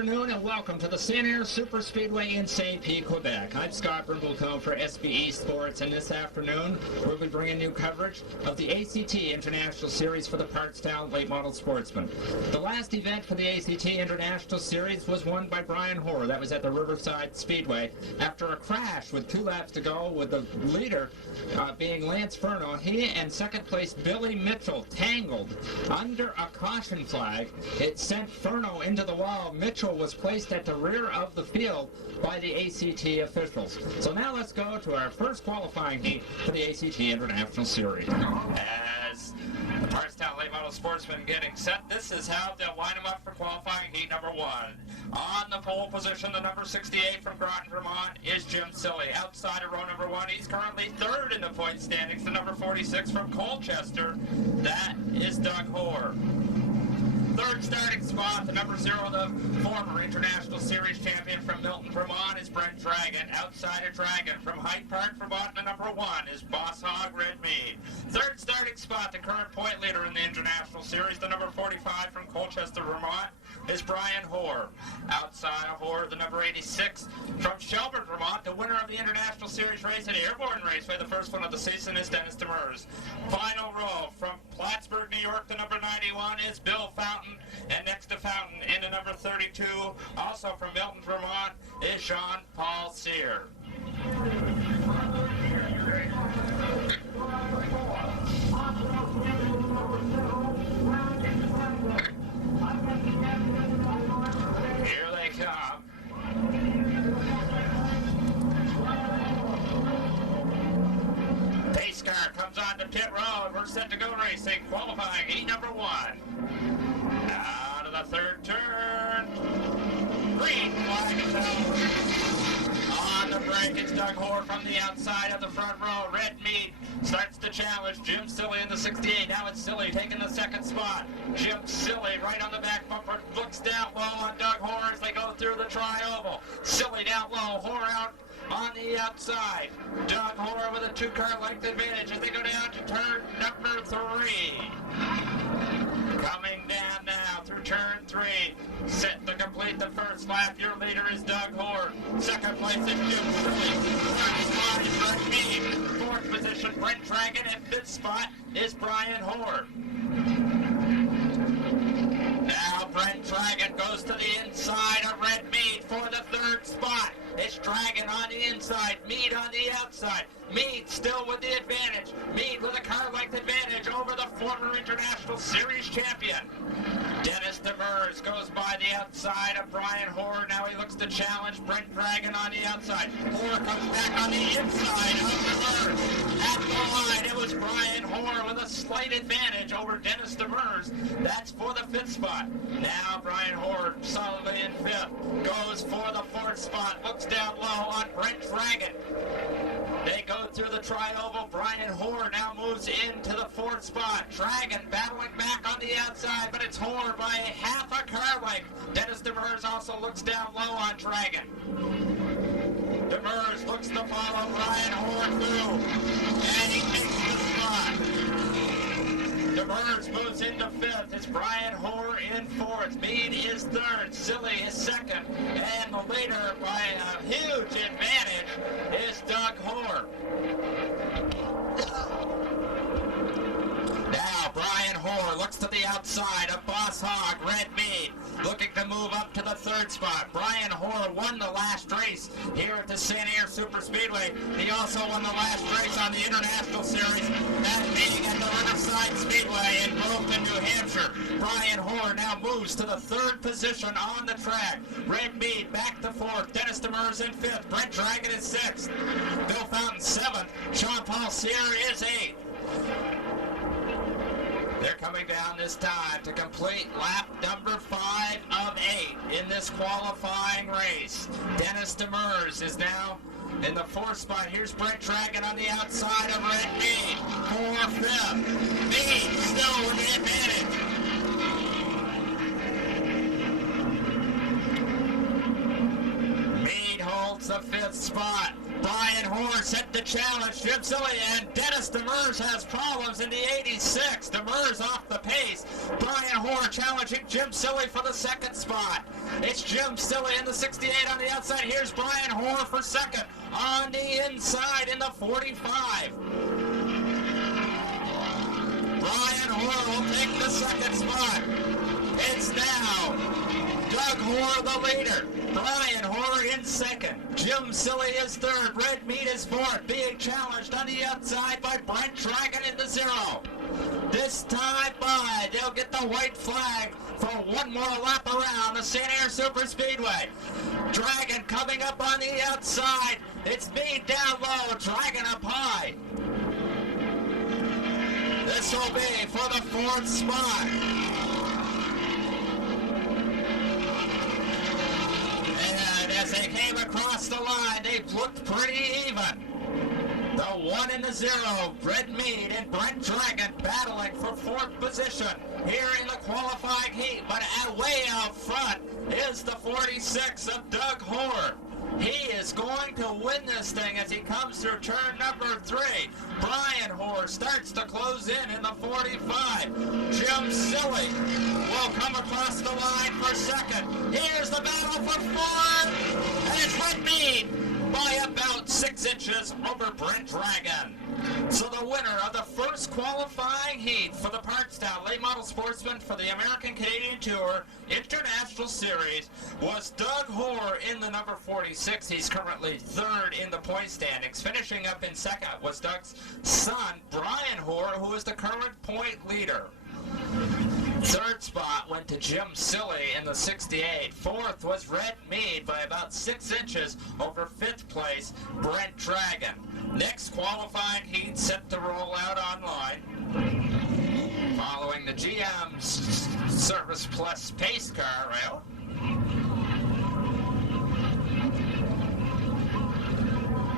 afternoon and welcome to the Sanair Super Speedway in St. Pete, Quebec. I'm Scott Brimblecombe for SBE Sports, and this afternoon we'll be bringing new coverage of the ACT International Series for the Parkstown Late Model Sportsman. The last event for the ACT International Series was won by Brian Hoare. That was at the Riverside Speedway. After a crash with 2 laps to go, with the leader being Lance Furno, he and second place Billy Mitchell tangled under a caution flag. It sent Furno into the wall. Mitchell was placed at the rear of the field by the ACT officials. So now let's go to our first qualifying heat for the ACT International Series. As the Parkstown Late Model Sportsman getting set, this is how they'll line them up for qualifying heat number 1. On the pole position, the number 68 from Groton, Vermont is Jim Silly. Outside of row number 1, he's currently 3rd in the point standings. The number 46 from Colchester, that is Doug Hoare. 3rd starting spot, the number 0, the former International Series champion from Milton, Vermont, is Brent Dragon. Outside of Dragon from Hyde Park, Vermont, the number 1 is Boss Hog Red Mead. 3rd starting spot, the current point leader in the International Series, the number 45 from Colchester, Vermont, is Brian Hoare. Outside of Hoare, the number 86 from Shelburne, Vermont, the winner of the International Series race at Airborne Raceway, the first one of the season, is Dennis Demers. Final row from Plattsburgh, New York, the number 91 is Bill Fountain. And next to Fountain in the number 32, also from Milton, Vermont, is Jean-Paul Cyr. Here they come. Pace car comes on to pit road. We're set to go racing. Qualifying heat number 1. Out of the 3rd turn. Green flag is out. On the break, it's Doug Hoare from the outside of the front row. Red Mead starts to challenge Jim Silly in the 68. Now it's Silly taking the 2nd spot. Jim Silly right on the back bumper, looks down low on Doug Hoare as they go through the tri-oval. Silly down low, Hoare out on the outside. Doug Hoare with a 2-car length advantage as they go down to turn number 3. Coming down now through turn 3. Set to complete the first lap. Your leader is Doug Hoare. 2nd place is Jim Silly. 3rd spot is Brent Mead. 4th position, Brent Dragon. And 5th spot is Brian Hoare. Now Brent Dragon goes to the inside of Red Mead for the 3rd spot. It's Dragon on the inside, Mead on the outside. Mead still with the advantage. Mead with a car length advantage over the former International Series champion. Dennis Demers goes by the outside of Brian Hoare. Now he looks to challenge Brent Dragon on the outside. Hoare comes back on the inside of Demers. At the line, it was Brian Hoare with a slight advantage over Dennis Demers. That's for the 5th spot. Now Brian Hoare solidly in 5th. Goes for the 4th spot. Looks down low on Brent Dragon. They go through the tri-oval. Brian Hoare now moves into the 4th spot. Dragon battling back on the outside, but it's Hoare by half a car length. Dennis Demers also looks down low on Dragon. Demers looks to follow Brian Hoare through, and he takes the spot. Demers moves into 5th. It's Brian Hoare in 4th. Mead is 3rd. Silly is 2nd. And the leader by a huge advantage is Doug Hoare. Now Brian Hoare looks to the outside of Boss Hog, Red Mead, looking to move up to the 3rd spot. Brian Hoare won the last race here at the Sanair Super Speedway. He also won the last race on the International Series, that being at the Riverside Speedway in Groveton, New Hampshire. Brian Hoare now moves to the 3rd position on the track. Red Mead back to 4th. Dennis Demers in 5th. Brent Dragon is 6th. Bill Fountain 7th. Jean-Paul Cyr is 8th. They're coming down this time to complete lap number 5 of 8 in this qualifying race. Dennis Demers is now in the 4th spot. Here's Brent Dragon on the outside of Red Mead for 5th. Mead still with the advantage. Mead holds the 5th spot. Brian Hoare Hoare set the challenge. Jim Silly and Dennis Demers has problems in the 86. Demers off the pace. Brian Hoare challenging Jim Silly for the second spot. It's Jim Silly in the 68 on the outside. Here's Brian Hoare for second on the inside in the 45. Brian Hoare will take the second spot. It's now Doug Hoare the leader. Brian Hoare in second. Jim Silly is third. Red Meat is fourth. Being challenged on the outside by Brent Dragon in the 0. This time by, they'll get the white flag for one more lap around the Sanair Super Speedway. Dragon coming up on the outside. It's Meat down low. Dragon up high. This will be for the fourth spot. And as they came across the line, they looked pretty even. The 1 and the 0, Red Mead and Brent Dragon battling for fourth position here in the qualifying heat. But way out front is the 46 of Doug Hoare. He is going to win this thing as he comes through turn number 3. Brian Hoare starts to close in the 45. Jim Silly will come across the line for second. Here's the battle for fourth. And it's Red Mead by about 6 inches over Brent Dragon. So the winner of the first qualifying heat for the Partstown Late Model Sportsman for the American Canadian Tour International Series was Doug Hoare in the number 46. He's currently third in the point standings. Finishing up in second was Doug's son, Brian Hoare, who is the current point leader. Third spot went to Jim Silly in the 68. Fourth was Red Mead by about 6 inches over fifth place, Brent Dragon. Next qualifying heat set to roll out online. Following the GM Service Plus pace car rail.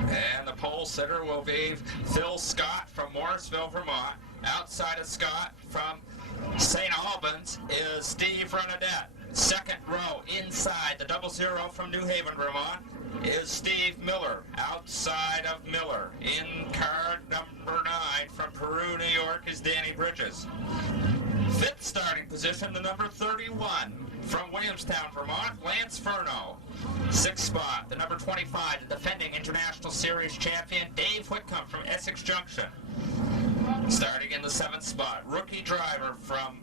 And the pole sitter will be Phil Scott from Morrisville, Vermont. Outside of Scott from St. Albans is Steve Renadette. Second row inside the 00 from New Haven, Vermont is Steve Miller. Outside of Miller in car number 9 from Peru, New York is Danny Bridges. Fifth starting position, the number 31 from Williamstown, Vermont, Lance Furno. Sixth spot, the number 25, the defending International Series champion Dave Whitcomb from Essex Junction. Starting in the 7th spot, rookie driver from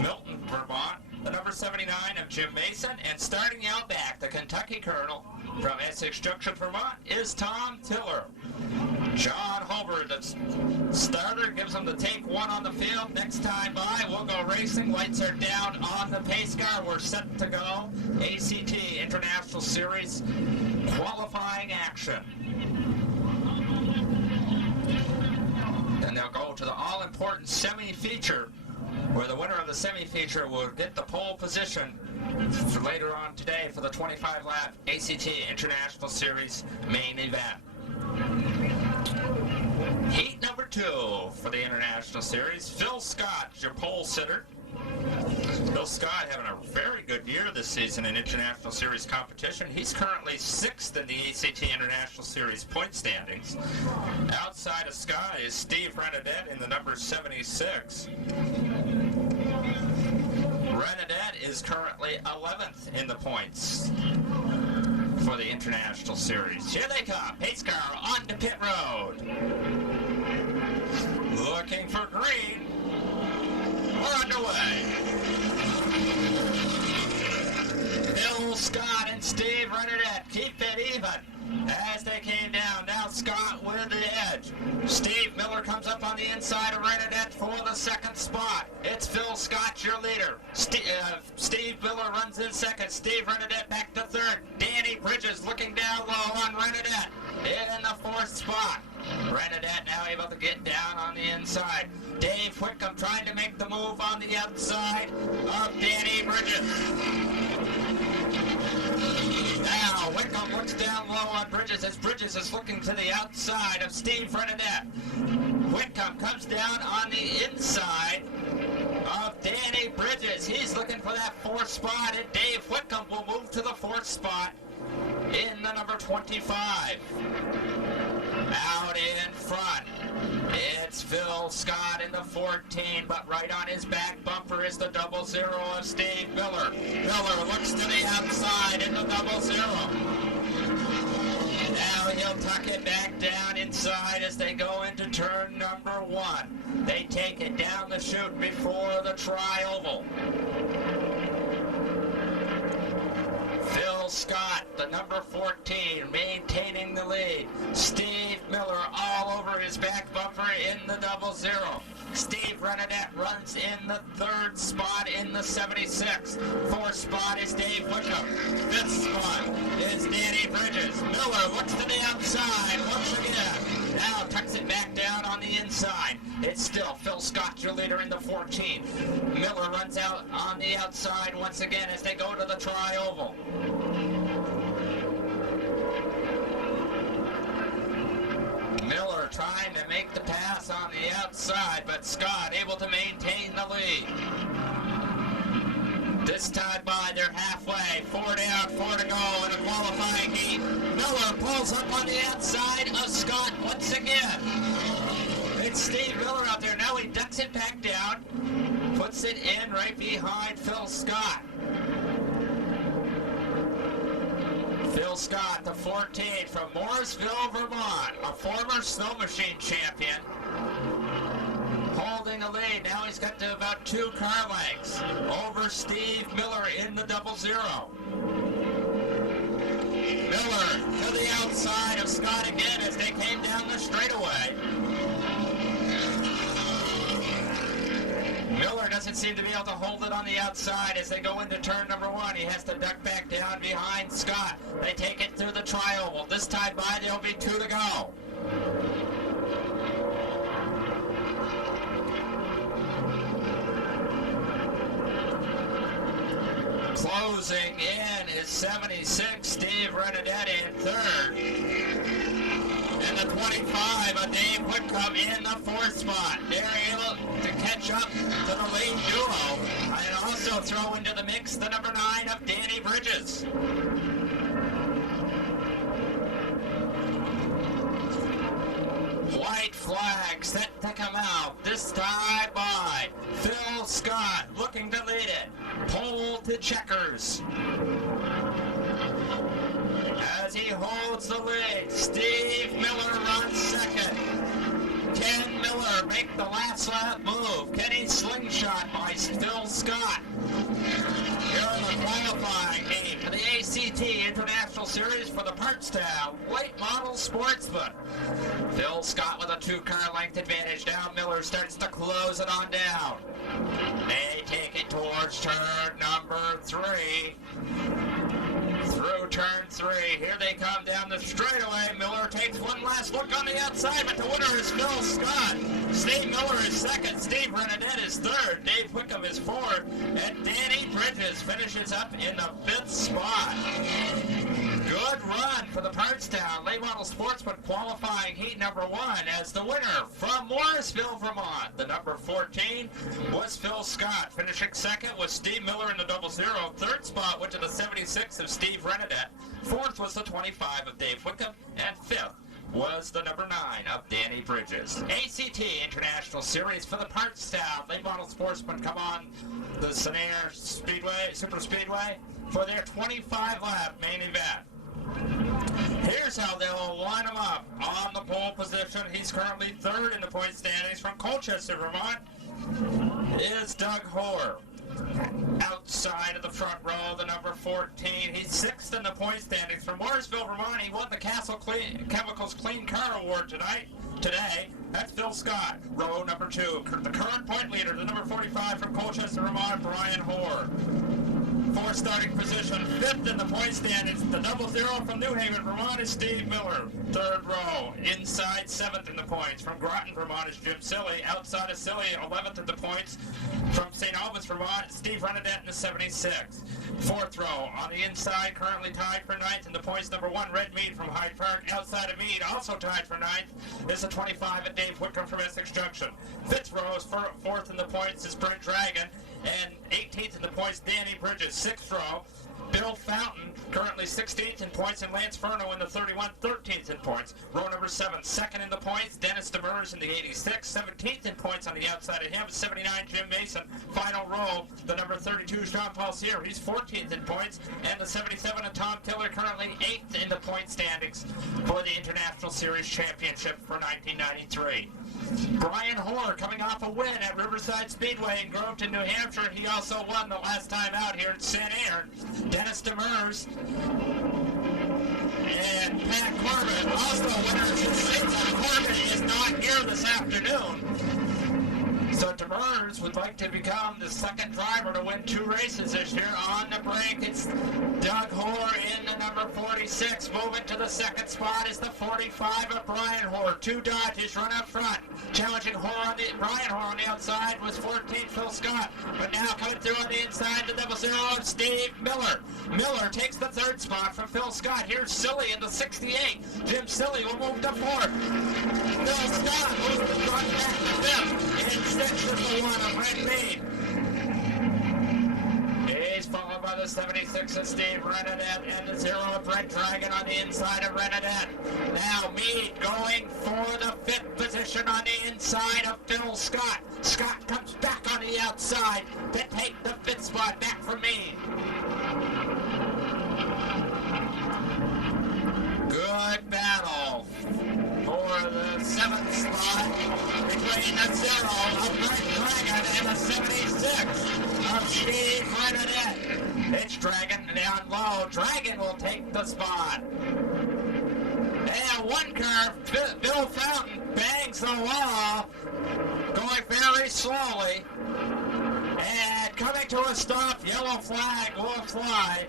Milton, Vermont, the number 79 of Jim Mason, and starting out back, the Kentucky Colonel from Essex Junction, Vermont, is Tom Tiller. John Holbert, the starter, gives him the take 1 on the field. Next time by, we'll go racing. Lights are down on the pace car. We're set to go. ACT International Series qualifying action. And they'll go to the all-important semi-feature, where the winner of the semi-feature will get the pole position for later on today for the 25-lap ACT International Series main event. Heat number 2 for the International Series. Phil Scott, your pole sitter. Phil Scott having a very good year this season in International Series competition. He's currently 6th in the ACT International Series point standings. Outside of Scott is Steve Renadette in the number 76. Renadette is currently 11th in the points for the International Series. Here they come. Pace car on to pit road. Looking for green. We're underway. Phil Scott and Steve Renadette keep it even as they came down. Now Scott with the edge. Steve Miller comes up on the inside of Renadette for the second spot. It's Phil Scott, your leader. Steve Miller runs in second. Steve Renadette back to third. Danny Bridges looking down low on Renadette in the fourth spot. Renadette now able to get down on the inside. Dave Whitcomb trying to make the move on the outside of Danny Bridges. Now Whitcomb looks down low on Bridges as Bridges is looking to the outside of Steve Renadette. Whitcomb comes down on the inside of Danny Bridges. He's looking for that fourth spot, and Dave Whitcomb will move to the fourth spot in the number 25. Out in front, it's Phil Scott in the 14, but right on his back bumper is the 00 of Steve Miller. Miller looks to the outside in the 00. Now he'll tuck it back down inside as they go into turn number 1. They take it down the chute before the tri-oval. Phil Scott, the number 14, maintaining the lead. Steve Miller all over his back bumper in the 00. Steve Renadette runs in the 3rd spot in the 76. 4th spot is Dave Wickham. 5th spot is Danny Bridges. Miller looks to the outside once again. Now tucks it back down on the inside. It's still Phil Scott, your leader in the 14. Miller runs out on the outside once again as they go to the tri-oval. Miller trying to make the pass on the outside, but Scott able to maintain the lead. This time by, they're halfway. 4 down, 4 to go in a qualifying heat. Miller pulls up on the outside of Scott once again. It's Steve Miller out there. Now he ducks it back down, puts it in right behind Phil Scott. Phil Scott, the 14 from Morrisville, Vermont, a former snow machine champion, holding the lead. Now he's got to about 2 car lengths over Steve Miller in the 00. Miller to the outside of Scott again as they came down the straightaway. Miller doesn't seem to be able to hold it on the outside as they go into turn number 1. He has to duck back down behind Scott. They take it through the tri-oval. This time by, there'll be 2 to go. Closing in is 76, Steve Renadette in 3rd. And the 25 of Dave Whitcomb in the 4th spot. They're able to catch up to the lead duo. And also throw into the mix the number 9 of Danny Bridges. White flag set to come out. This time by Phil Scott looking to lead it. Pole to checkers. As he holds the lead, Steve Miller runs 2nd. Ken Miller make the last lap move. Kenny slingshot by Phil Scott. Here in the qualifying heat for the ACT International Series for the Partstown Late Model Sportsman. Phil Scott with a 2-car length advantage. Now Miller starts to close it on down. They take it towards turn number 3. Through turn 3. Here they come down the straightaway. Miller takes one last look on the outside, but the winner is Phil Scott. Steve Miller is 2nd. Steve Renadette is 3rd. Dave Wickham is 4th. And Danny Bridges finishes up in the 5th spot. Good run for the Partstown Late Model Sportsman qualifying heat number 1 as the winner from Morrisville, Vermont. The number 14 was Phil Scott. Finishing 2nd was Steve Miller in the 00. 3rd spot went to the 76 of Steve Renadette. 4th was the 25 of Dave Wickham. And 5th was the number 9 of Danny Bridges. ACT International Series for the Partstown Late Model Sportsman come on the Sanair Speedway, Super Speedway for their 25-lap main event. Here's how they'll line him up. On the pole position, he's currently 3rd in the point standings from Colchester, Vermont, is Doug Hoare. Outside of the front row, the number 14, he's 6th in the point standings from Morrisville, Vermont. He won the Castle Chemicals Clean Car Award today. That's Phil Scott. Row number 2, the current point leader, the number 45 from Colchester, Vermont, Brian Hoare. 4th starting position, 5th in the point standings. The 00 from New Haven, Vermont is Steve Miller. 3rd row, inside 7th in the points. From Groton, Vermont is Jim Silly. Outside of Silly, 11th in the points. From St. Albans, Vermont, Steve Renadette in the 76th. 4th row, on the inside, currently tied for 9th in the points. Number 1, Red Mead from Hyde Park. Outside of Mead, also tied for 9th, is the 25 at Dave Whitcomb from Essex Junction. 5th row is 4th in the points is Brent Dragon. And 18th in the points, Danny Bridges. 6th row, Bill Bill Fountain, currently 16th in points, and Lance Furno in the 31, 13th in points. Row number 7, second in the points. Dennis Demers in the 86, 17th in points on the outside of him. 79, Jim Mason. Final row, the number 32, Jean-Paul Cyr. He's 14th in points. And the 77 of Tom Tiller, currently 8th in the point standings for the International Series Championship for 1993. Brian Hoare coming off a win at Riverside Speedway in Groveton, New Hampshire. He also won the last time out here at Sanair. Dennis Demers and Pat Corbett, also winners of the Corbett is not here this afternoon. So Demers would like to become the second driver to win 2 races this year. On the break, it's Doug Hoare in the number 46. Moving to the second spot is the 45 of Brian Hoare. 2 Dodges run up front. Challenging Brian Hoare on the outside was 14 Phil Scott. But now coming through on the inside, the double zero of Steve Miller. Miller takes the 3rd spot from Phil Scott. Here's Silly in the 68. Jim Silly will move to 4th. Phil Scott moves the front back to 5th. In 6th is the 1 of Red Mead. He's followed by the 76 of Steve Renadette and the 0 of Brent Dragon on the inside of Renadette. Now Mead going for the 5th position on the inside of Phil Scott. Scott comes back on the outside to take the 5th spot back from Mead. Good battle for the 7th spot between the 0 of Brent Dragon and the 76 of Steve Renadette. It's Dragon down low. Dragon will take the spot. And 1 car, Bill Fountain bangs the wall, going very slowly. And coming to a stop, yellow flag will fly.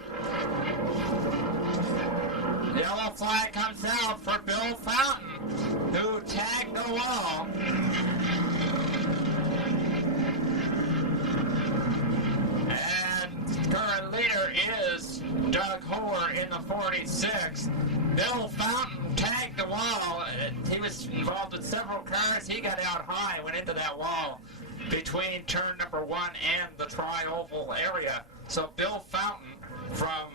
Yellow flag comes out for Bill Fountain, who tagged the wall. And current leader is Doug Hoare in the 46. Bill Fountain tagged the wall. He was involved with several cars. He got out high, went into that wall between turn number 1 and the tri-oval area. So Bill Fountain from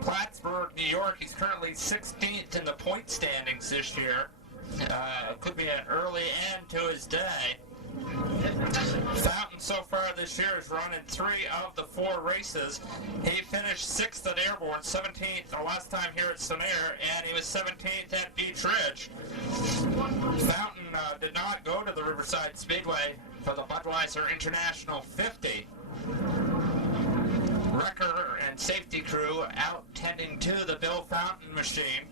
Plattsburgh, New York. He's currently 16th in the point standings this year. Could be an early end to his day. Fountain so far this year has run in 3 of the 4 races. He finished 6th at Airborne, 17th the last time here at Sanair, and he was 17th at Beach Ridge. Fountain did not go to the Riverside Speedway for the Budweiser International 50. Wrecker and safety crew out tending to the Bill Fountain machine.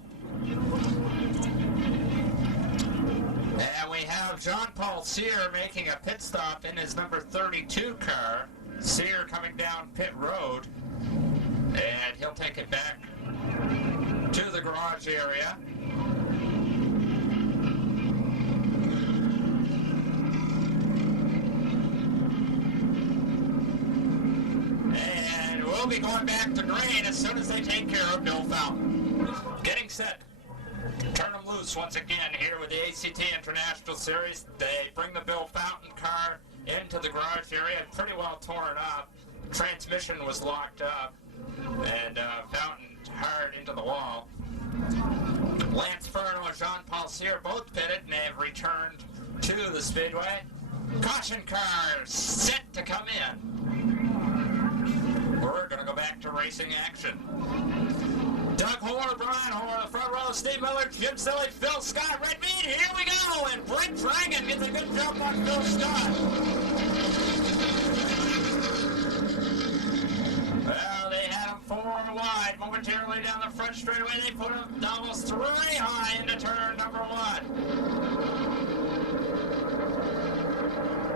And we have Jean-Paul Cyr making a pit stop in his number 32 car. Cyr coming down pit road. And he'll take it back to the garage area. And we'll be going back to green as soon as they take care of Bill Fountain. Getting set. Turn them loose once again here with the ACT International Series. They bring the Bill Fountain car into the garage area, pretty well torn up. Transmission was locked up, and Fountain hard into the wall. Lance Furno and Jean-Paul Cyr both pitted, and they have returned to the Speedway. Caution cars set to come in. We're going to go back to racing action. Doug Hoare, Brian Hoare, the front row, Steve Miller, Jim Silly, Phil Scott, Red Mead, here we go! And Brent Dragon gets a good jump on Phil Scott. Well, they had him 4 wide. Momentarily down the front straightaway, they put him almost 3 high into turn number 1.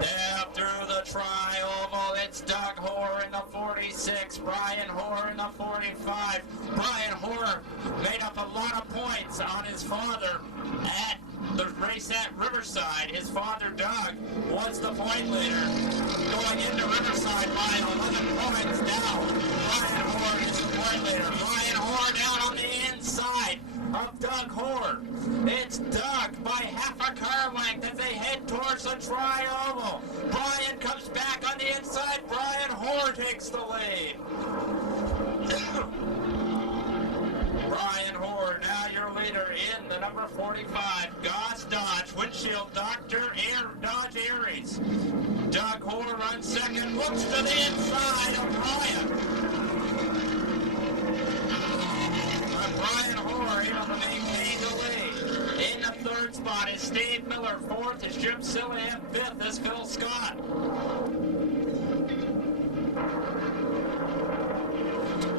Down through the tri-oval, it's Doug Hoare in the 46, Brian Hoare in the 45. Brian Hoare made up a lot of points on his father at the race at Riverside. His father, Doug, was the point leader. Going into Riverside by 11 points now. Brian Hoare is the point leader. Brian Hoare down on the inside of Doug Hoare. It's Doug by half a car length as they head towards the tri-oval. Brian comes back on the inside. Brian Hoare takes the lead. leader in the number 45, Goss Dodge, Windshield Dr. Dodge Aries. Doug Hoare runs second, looks to the inside of Brian. Brian Hoare able to maintain the lead. In the third spot is Steve Miller. Fourth is Jim Silly, and fifth is Phil Scott.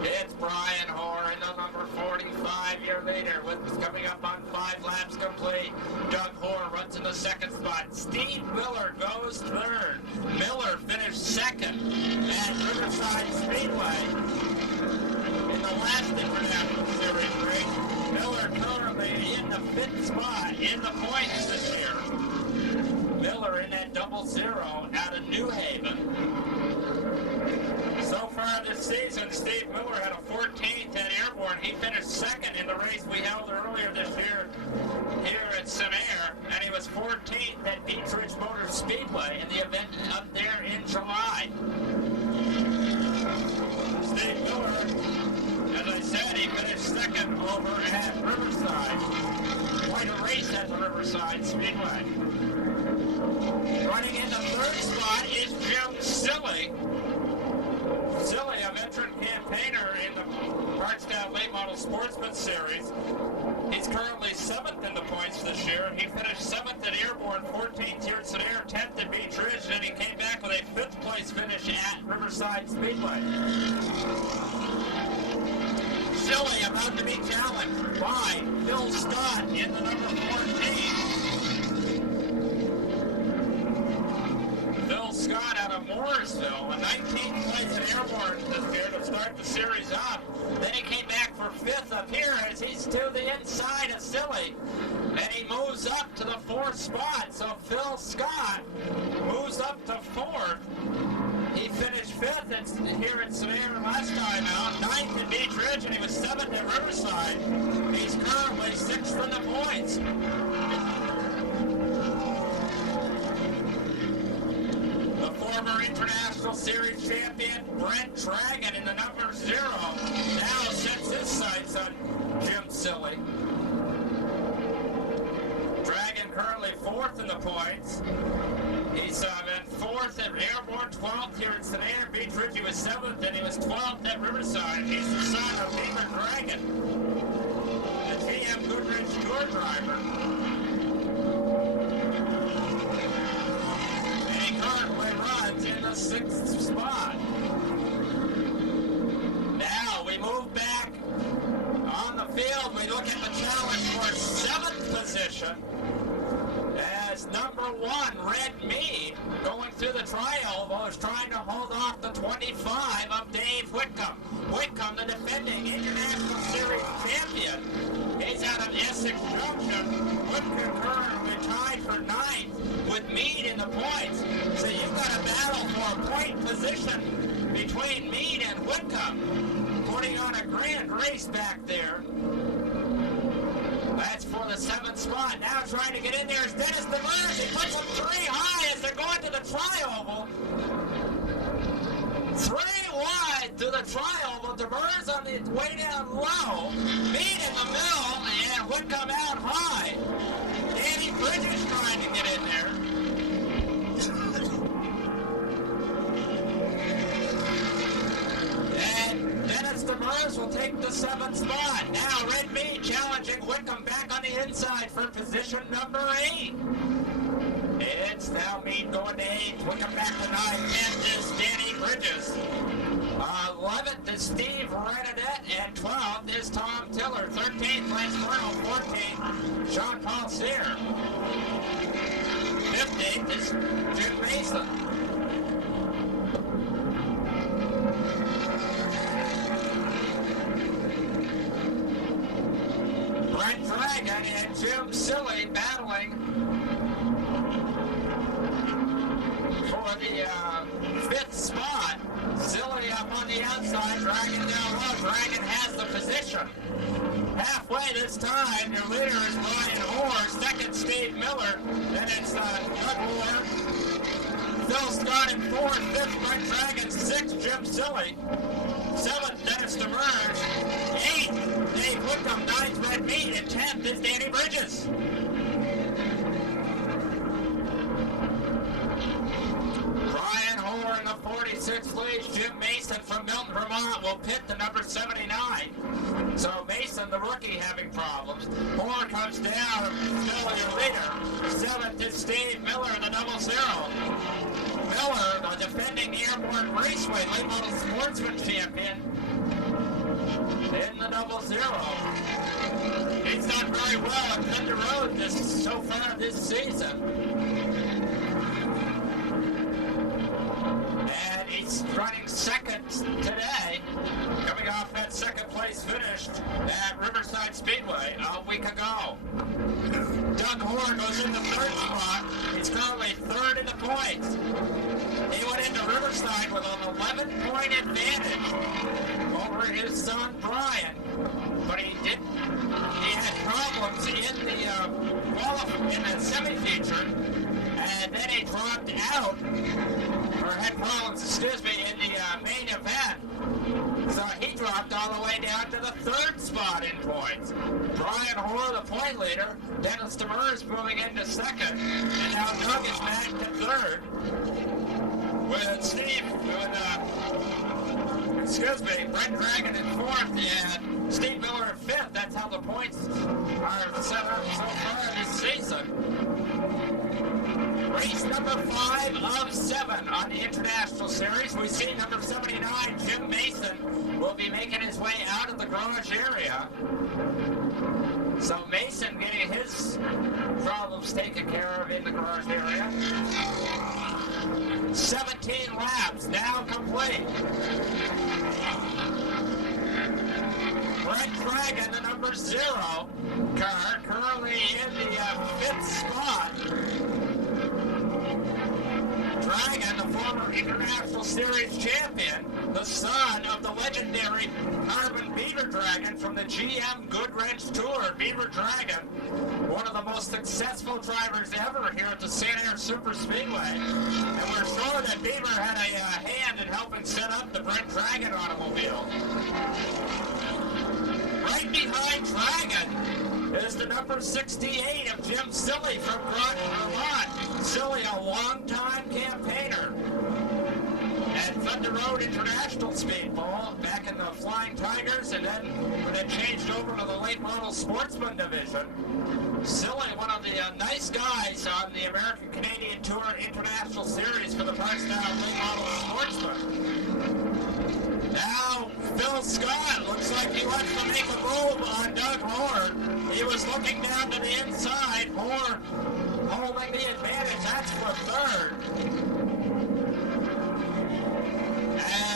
It's Brian Hoare in the number 45, your leader, with coming up on 5 laps complete. Doug Hoare runs in the second spot. Steve Miller goes third. Miller finished second at Riverside Speedway in the last International Series race. Miller currently in the 5th spot in the points this year. Miller in that 00 out of New Haven. So far this season, Steve Miller had a 14th at Airborne. He finished second in the race we held earlier this year here at Sanair, and he was 14th at Beach Ridge Motor Speedway in the event up there in July. Steve Miller, as I said, he finished second over at Riverside. Quite a race at the Riverside Speedway. Running in the third spot is Jim Silly. Silly, a veteran campaigner in the Bardstown Late Model Sportsman Series. He's currently 7th in the points this year. He finished 7th at Airborne, 14th here at Sanair, 10th at Beach Ridge, and he came back with a 5th place finish at Riverside Speedway. Silly about to be challenged by Phil Scott in the number 14. Phil Scott out of Morrisville, a 19th place at Airborne this year to start the series up. Then he came back for 5th up here as he's to the inside of Silly. And he moves up to the 4th spot. So Phil Scott moves up to 4th. He finished 5th here at Sanair last time out, 9th at Beach Ridge, and he was 7th at Riverside. He's currently 6th in the points. The former International Series champion, Brent Dragon, in the number 0, now sets his sights on Jim Silly. Dragon currently 4th in the points. He's been 4th at Airborne, 12th here at Sanair. Beach Ridge, he was 7th, and he was 12th at Riverside. He's the son of Beaver Dragon, the GM Goodrich Tour driver. And he currently runs in the 6th spot. Now we move back on the field. We look at the challenge for 7th position. As number 1, Red Mead, going through the tri-oval, is trying to hold off the 25 of Dave Whitcomb. Whitcomb, the defending International Series champion. He's out of Essex Junction. Whitcomb currently tied for 9th with Mead in the points. So you've got a battle for a point position between Mead and Whitcomb, putting on a grand race back there. That's for the 7th spot. Now trying to get in there is Dennis DeMers. He puts them 3 high as they're going to the tri-oval. 3 wide to the tri-oval. DeMers on the way down low. Mead in the middle and Whitcomb out high. Danny Bridges trying to get in there. Dennis DeMers will take the 7th spot. Now Red Mead challenging Whitcomb back on the inside for position number 8. It's now Mead going to 8th. Whitcomb back to 9th. 10th is Danny Bridges. 11th is Steve Renadette. And 12th is Tom Tiller. 13th, Lance Brown. 14th, Jean-Paul Cyr. 15th is Jim Mason. Brent Dragon and Jim Silly battling for the 5th spot. Silly up on the outside, Dragon down low. Dragon has the position. Halfway this time, your leader is Brian Hoare. 2nd, Steve Miller. Then it's Doug Hoare. Phil Scott in 4th. 5th, Brent Dragon. 6th, Jim Silly. 7th, Dennis DeMers. 8th, Dave Whitcomb. 9th, Red Mead. And 10th, 7th is Danny Bridges. Brian Hoare in the 46th lead. Jim Mason from Milton, Vermont will pit the number 79. So Mason, the rookie, having problems. Hoare comes down, still your leader. 7th is Steve Miller in the double zero. Miller, the defending Airborne Raceway late model sportsman champion, in the double zero. He's done very well on Thunder Road so far this season. And he's running second today, coming off that second place finish at Riverside Speedway a week ago. Doug Hoare goes in the third spot. He's currently third in the points. He went into Riverside with an 11-point advantage over his son Brian, but he had problems in the semi-feature, and then he dropped out, or had problems, excuse me, in the main event. So he dropped all the way down to the third spot in points. Brian Hoare, the point leader. Dennis Demers moving into second, and now Doug is back to third. With Steve, Brent Dragon in fourth, and Steve Miller in fifth. That's how the points are set up so far this season. Race number 5 of 7 on the International Series. We see number 79, Jim Mason, will be making his way out of the garage area. So Mason getting his problems taken care of in the garage area. 17 laps now complete. Brent Dragon, the number 0 car, currently in the 5th spot. Dragon, the former International Series champion, the son of the legendary Carbon Beaver Dragon from the GM Goodwrench Tour. Beaver Dragon, one of the most successful drivers ever here at the Sanair Super Speedway. And we're sure that Beaver had a hand in helping set up the Brent Dragon automobile. Right behind Dragon is the number 68 of Jim Silly from Groton, Vermont. Silly, a longtime campaigner at Thunder Road International Speedball back in the Flying Tigers, and then when it changed over to the late model sportsman division. Silly, one of the nice guys on the American Canadian Tour International Series for the Parkstown late model sportsman. Now, Phil Scott looks like he wants to make a move on Doug Hoare. He was looking down to the inside. Hoare holding the advantage. That's for third.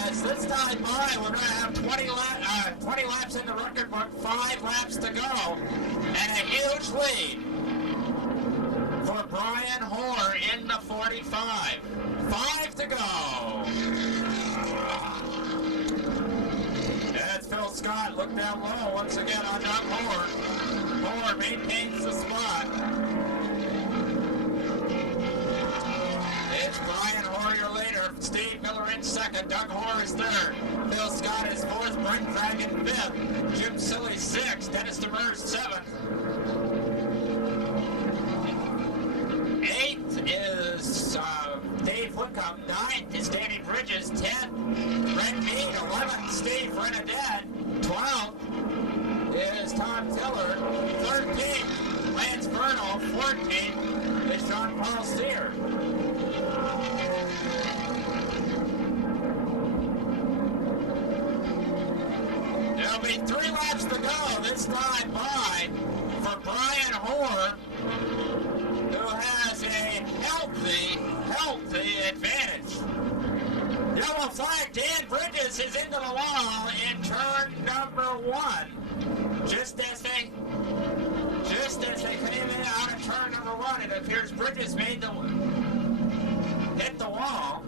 As this time by, we're going to have 20 laps in the record book, 5 laps to go, and a huge lead for Brian Hoare in the 45. 5 to go. As Phil Scott looked down low once again on Doug Hoare. Hoare maintains the spot. It's Brian Hoare, your leader. Steve Miller in second. Doug Hoare is third. Phil Scott is fourth. Brent Dragon fifth. Jim Silly sixth. Dennis Demers seventh. Eighth is Dave Whitcomb. Ninth is Danny Bridges. 10th, Brent Mead. 11th, Steve Renadette. 12th is Tom Tiller. 13th, Lance Bernal. 14th is John Paul Steer. There'll be 3 laps to go this time by for Brian Hoare, who has a healthy advantage. Yellow flag, Dan Bridges is into the wall in turn number 1. Just as they came in out of turn number 1, it appears Bridges hit the wall.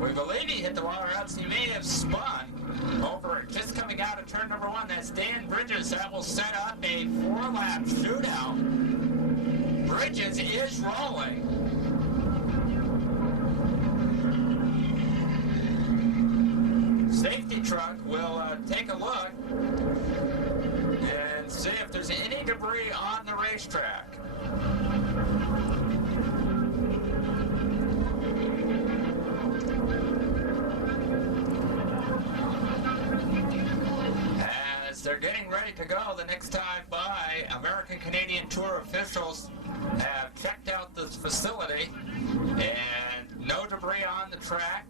We believe he hit the wall, or else he may have spun over just coming out of turn number 1. That's Dan Bridges. That will set up a 4-lap shootout. Bridges is rolling. Safety truck will debris on the racetrack. As they're getting ready to go the next time by, American Canadian Tour officials have checked out this facility and no debris on the track.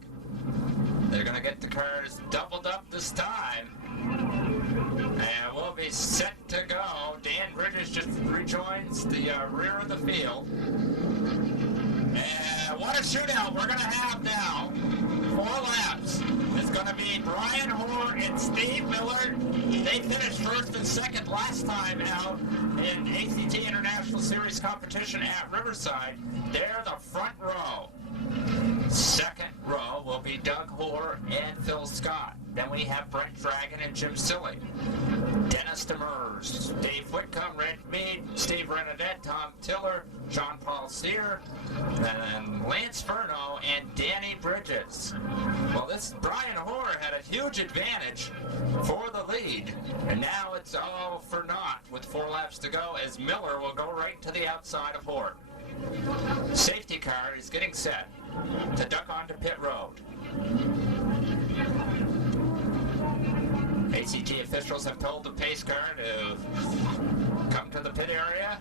They're going to get the cars doubled up this time. And we'll be set to go. Dan Bridges just rejoins the rear of the field. And what a shootout we're going to have now. 4 laps. It's going to be Brian Hoare and Steve Miller. They finished first and second last time out in ACT International Series competition at Riverside. They're the front row. Second row will be Doug Hoare and Phil Scott. Then we have Brent Dragon and Jim Silly. Dennis Demers, Dave Whitcomb, Red Mead, Steve Renadette, Tom Tiller, Jean-Paul Sear, then Lance Furno and Danny Bridges. Well, this Brian Hoare had a huge advantage for the lead, and now it's all for naught with 4 laps to go as Miller will go right to the outside of Hoare. Safety car is getting set to duck onto pit road. ACT officials have told the pace car to come to the pit area.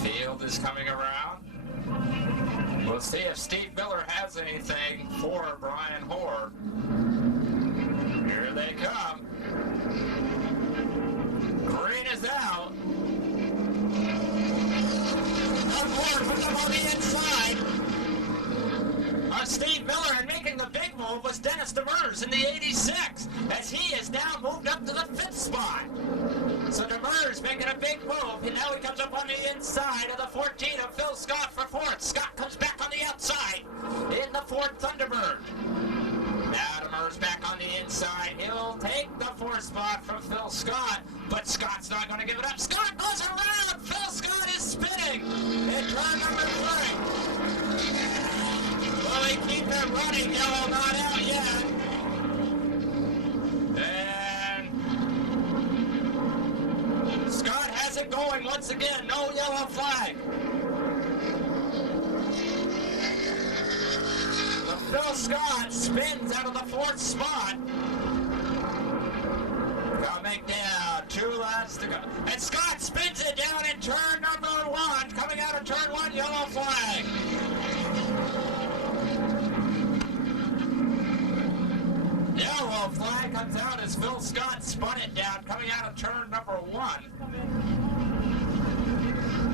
Field is coming around. We'll see if Steve Miller has anything for Brian Hoare. Here they come. Green is out. Hoare puts him on the inside. Steve Miller, and making the big move was Dennis Demers in the 86, as he has now moved up to the 5th spot. So Demers making a big move, and now he comes up on the inside of the 14 of Phil Scott for 4th. Scott comes back on the outside in the 4th Thunderbird. Now Demers back on the inside. He'll take the 4th spot from Phil Scott, but Scott's not going to give it up. Scott goes around. Phil Scott is spinning in turn number 3. Well, they keep it running. Yellow not out yet. And Scott has it going once again. No yellow flag. Phil Scott spins out of the 4th spot. Gotta make now 2 laps to go. And Scott spins it down in turn number 1. Coming out of turn 1, yellow flag. Yellow flag comes out as Phil Scott spun it down, coming out of turn number 1.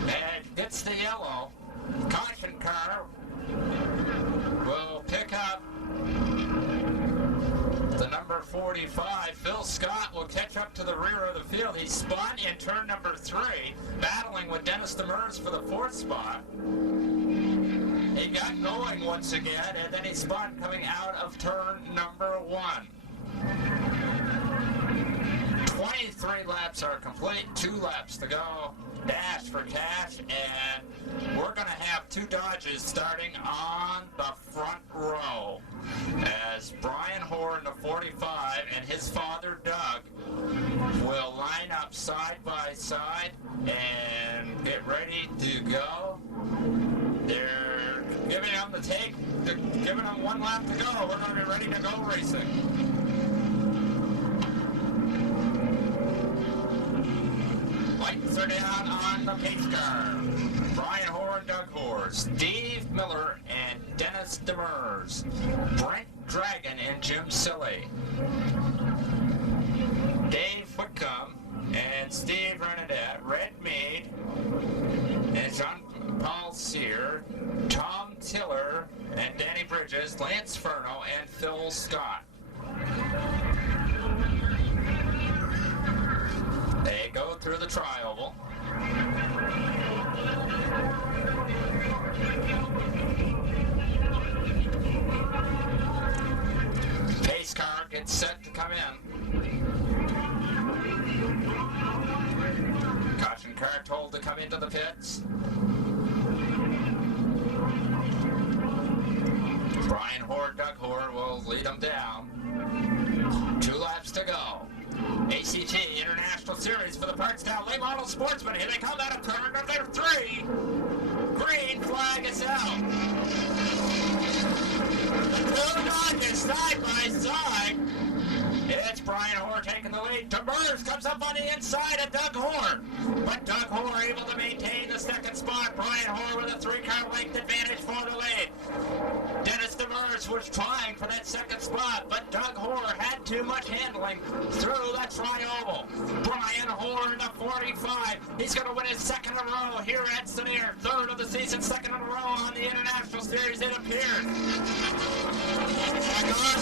And hits the yellow. Caution car will pick up the number 45. Phil Scott will catch up to the rear of the field. He spun in turn number 3, battling with Dennis Demers for the 4th spot. He got going once again, and then he spun coming out of turn number 1. 23 laps are complete, 2 laps to go. Dash for cash, and we're going to have 2 Dodges starting on the front row as Brian Hoare in the 45 and his father Doug will line up side by side and get ready to go. They're giving them the take, they're giving them 1 lap to go. We're going to be ready to go racing. Lights are down on the pace car. Brian Hoare and Doug Hoare, Steve Miller and Dennis Demers, Brent Dragon and Jim Silly, Dave Whitcomb and Steve Renadette, Red Mead and Jean-Paul Sear, Tom Tiller and Danny Bridges, Lance Furno and Phil Scott. They go through the tri-oval. Pace car gets set to come in. Caution car told to come into the pits. Brian Hoare, Doug Hoare will lead them down. 2 laps to go. ACT International Series for the Parkstown Late Model Sportsman. Here they come out of turn number 3. Green flag is out. Two Dodgers side by side. It's Brian Hoare taking the lead. Demers comes up on the inside of Doug Hoare. But Doug Hoare able to maintain the second spot. Brian Hoare with a 3-car length advantage for the lead. Dennis Demers was trying for that second spot, but Doug Hoare had too much handling through that tri-oval. Brian Hoare in the 45. He's going to win his second in a row here at Sanair. Third of the season, second in a row on the International Series. It appears.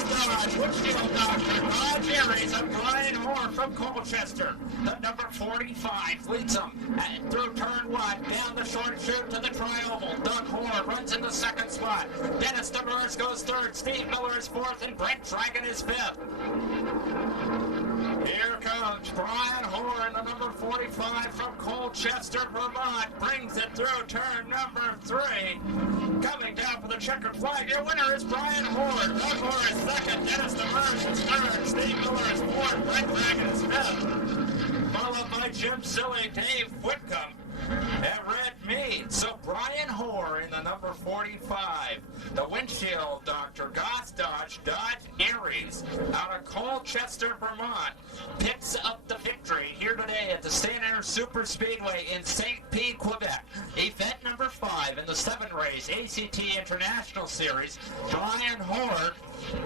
Dodge, Woodfield Doctor, Dodge Aries, and Brian Hoare from Colchester. The number 45 leads him through turn 1, down the short chute to the tri-oval. Doug Hoare runs in the second spot. Dennis Demers goes third. Steve Miller is fourth, and Brent Dragon is fifth. Here comes Brian Hoare, the number 45 from Colchester, Vermont. Brings it through turn number 3. Coming down for the checkered flag. Your winner is Brian Hoare. Doug Hoare is second. Dennis Demers is third. Steve Miller is fourth. Brent Dragon is fifth. Followed by Jim Silly, Dave Whitcomb, and Red Mead. So Brian Hoare in the number 45. The windshield doctor, Goss Dodge Aries, out of Colchester, Vermont, picks up the victory here today at the Sanair Super Speedway in St. Pete, Quebec. Event number 5 in the 7-race ACT International Series. Brian Hoare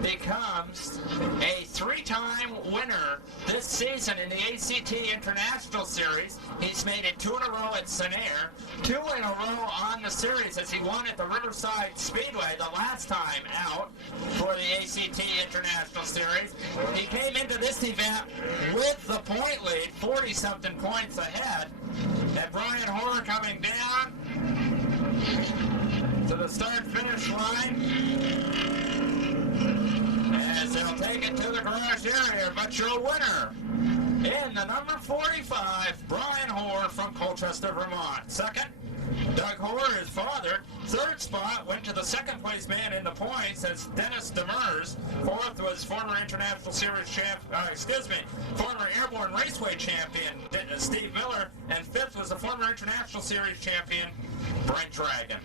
becomes a 3-time winner this season in the ACT International Series. He's made it 2 in a row at Sanair, 2 in a row on the series as he won at the Riverside Speedway the last time out for the ACT International Series. He came into this event with the point lead, 40-something points ahead. And Brian Hoare coming down to the start-finish line as they'll take it to the garage area. But your winner in the number 45, Brian Hoare from Colchester, Vermont. Second, Doug Hoare, his father. Third spot went to the second place man in the points as Dennis Demers. Fourth was former International Series former Airborne Raceway champion Steve Miller. And fifth was the former International Series champion Brent Dragon.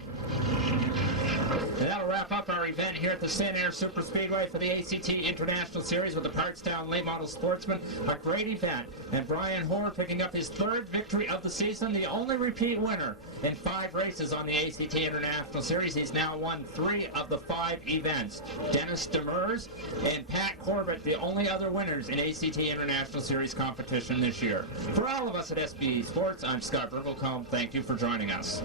And that'll wrap up our event here at the Sanair Super Speedway for the ACT International Series with the Parkstown Late Model Sportsman. A great event. And Brian Hoare picking up his 3rd victory of the season, the only repeat winner in 5 races on the ACT International Series. He's now won 3 of the 5 events. Dennis Demers and Pat Corbett, the only other winners in ACT International Series competition this year. For all of us at SBE Sports, I'm Scott Burglecombe. Thank you for joining us.